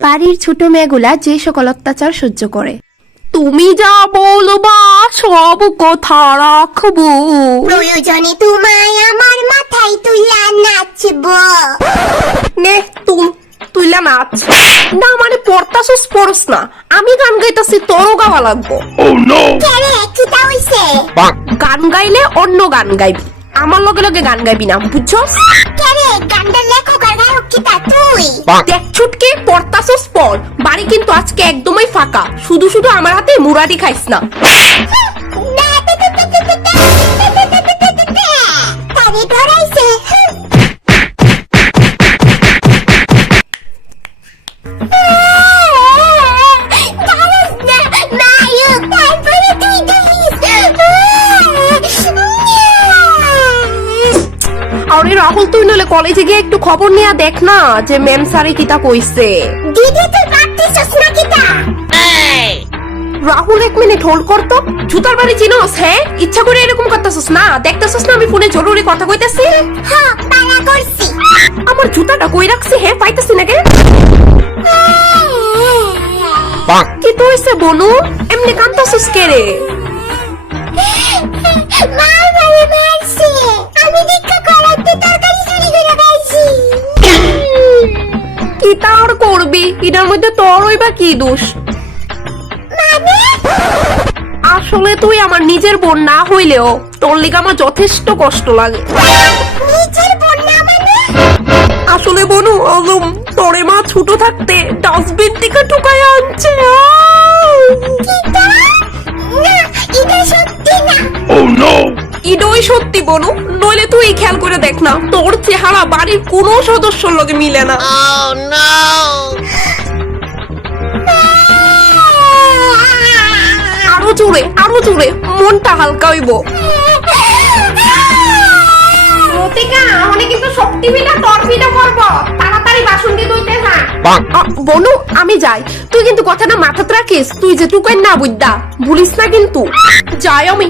বাড়ির ছোট মেয়েগুলা যে সকল অত্যাচার সহ্য করে। তুমি যা বলবা সব কথা রাখবো, প্রয়োজনে তোমায় আমার মাথায় তুইলা নাচবো। নে তুইলা নাচ। না মানে পড়তাছস পড়স না, আমি গান গাইতাছি তোরও গাওয়া লাগবো। কেরে কিটা হইছে? গান গাইলে অন্য গান গাইবি, আমার লগে লগে গান গাইবি না, বুঝছস? কেরে গান্ডার লেখক আর গায়ক কিটা তুই? দেখ ছুটকে পড়তাছস পড়, বাড়ি কিন্তু আজকে একদমই ফাঁকা, শুধু শুধু আমার হাতে মুরাদি খাইস না। তারে ধরাইছে। আরে রাহুল, তুই নলে কলেজে গিয়ে একটু খবর নিয়ে দেখ না যে ম্যাম স্যারে কিতা কইছে। দিদি তুই পারতেছস না কিটা? রাহুল এক মিনিট হোল্ড কর তো। জুতার বাড়ি চিনোস? হ্যাঁ, ইচ্ছা করে এরকম করতেছস না, দেখতেছস না আমি ফোনে জরুরি কথা কইতাছি। হ্যাঁ পালা করছি। আমার জুতাটা কই রাখছি? হ্যাঁ পাইতাছি না কেন? কি তো হইছে বনু, এমনি কাঁদতাছস কে রে? মা আমারে মারছে, আমি ভিক্ষা করাতে তরকারি চুরি করে খাইছি। কি তার করবি, এটার মধ্যে তোর হইবা কি দোষ? মানে আসলে তুই আমার নিজের বোন না হইলেও তোর লিগে আমার যথেষ্ট কষ্ট লাগে। নিজের বোন না মানে? আসলে বনু আলম, তোরে মা ছোট থাকতে ডাস্টবিন থেকে ঢুকায় আনছে। কিটা? না, এটা সত্যি না। ইডই সত্যি বনু, নইলে তুই খেয়াল করে দেখ না, তোর চেহারা বাড়ির কোনো সদস্যর লগে মিলে না। আরো জোরে, মনটা হালকা হইব। রতিকা, আমি কিন্তু শক্তি বিনা তোর বিনা করব, তাড়াতাড়ি বাসন দিয়ে ধুইতে না। বনু আমি যাই, তুই কিন্তু কথাটা মাথাতে রাখিস, তুই যে টুকাই না বুঝদা, ভুলিস না কিন্তু। যাই আমি।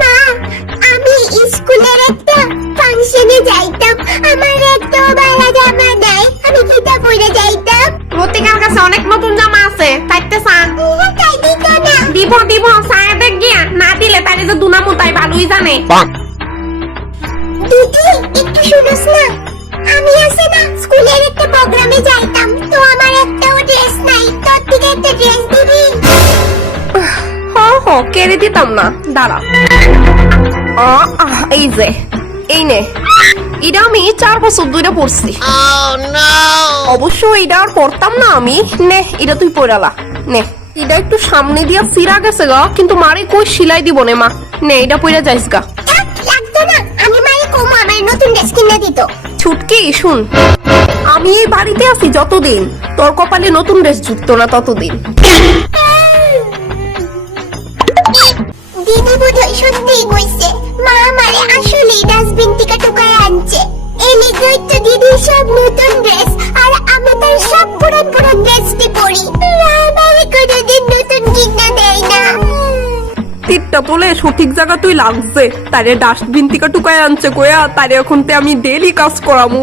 মা, আমি স্কুলের একটা ফাংশনে যাইতাম, আমার একটা ভালো জামা নাই, আমি কিটা পরে যাইতাম? রতিকার কাছে অনেক নতুন জামা আছে, তাইতে চা তাই দিত না। দিব চায় দেখ গিয়া, না দিলে তাই যে দুনামু তাই ভালোই জানে। দিদি একটু শুনোস না, আমি আছে না স্কুলের একটা প্রোগ্রামে যাইতাম, তো আমার একটাও ড্রেস নাই, তোর থেকে একটা ড্রেস দিবি? কেড়ে দিতাম না, দাঁড়া। এই যে এই নে, এটা আমি 4 বছর ধরে পড়ছি। অবশ্য এটা আর পড়তাম না আমি। নে এটা তুই পড়ালা, নে এটা একটু সামনে দিয়া ফিরা গেছে গা, কিন্তু মারে কই সিলাই দিব নে মা, নে এটা পড়া যাইস গা। থাক, লাগতো না, আমি মারে কমো আমার নতুন ড্রেস কিনে দিত। ছুটকি শুন, আমি এই বাড়িতে আছি যতদিন তোর কপালে নতুন ড্রেস জুটতো না ততদিন। দিদি বোধহয় সত্যি কইছে, মা আমারে আসলেই ডাস্টবিন থেকে ঢুকায় আনছে। এই লিগই তো দিদি সব নতুন ড্রেস, আর আমি তার সব পুরান পুরান ড্রেসটি পরি। আমারে কোনোদিন নতুন কিনা দেয় না। তীরটা তোলে সঠিক জায়গা তুই লাগছে, তারে ডাস্টবিন থেকে টুকায় আনছে কয়া, তারে এখন আমি ডেলি কাজ করামু।